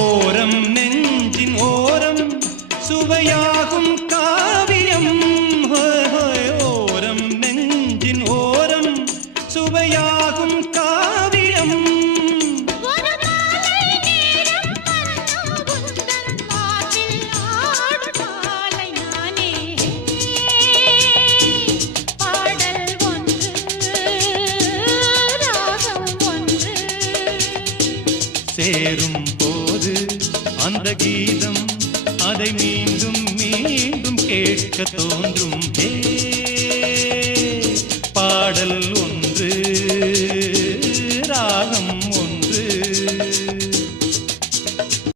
ஓரம் நெஞ்சின் ஓரம் சுவையாகும் காவியம். ஓரம் நெஞ்சின் ஓரம் சுவையாகும் காவியம். சேரும் போது அந்த கீதம் அதை மீண்டும் மீண்டும் கேட்க தோன்றும்.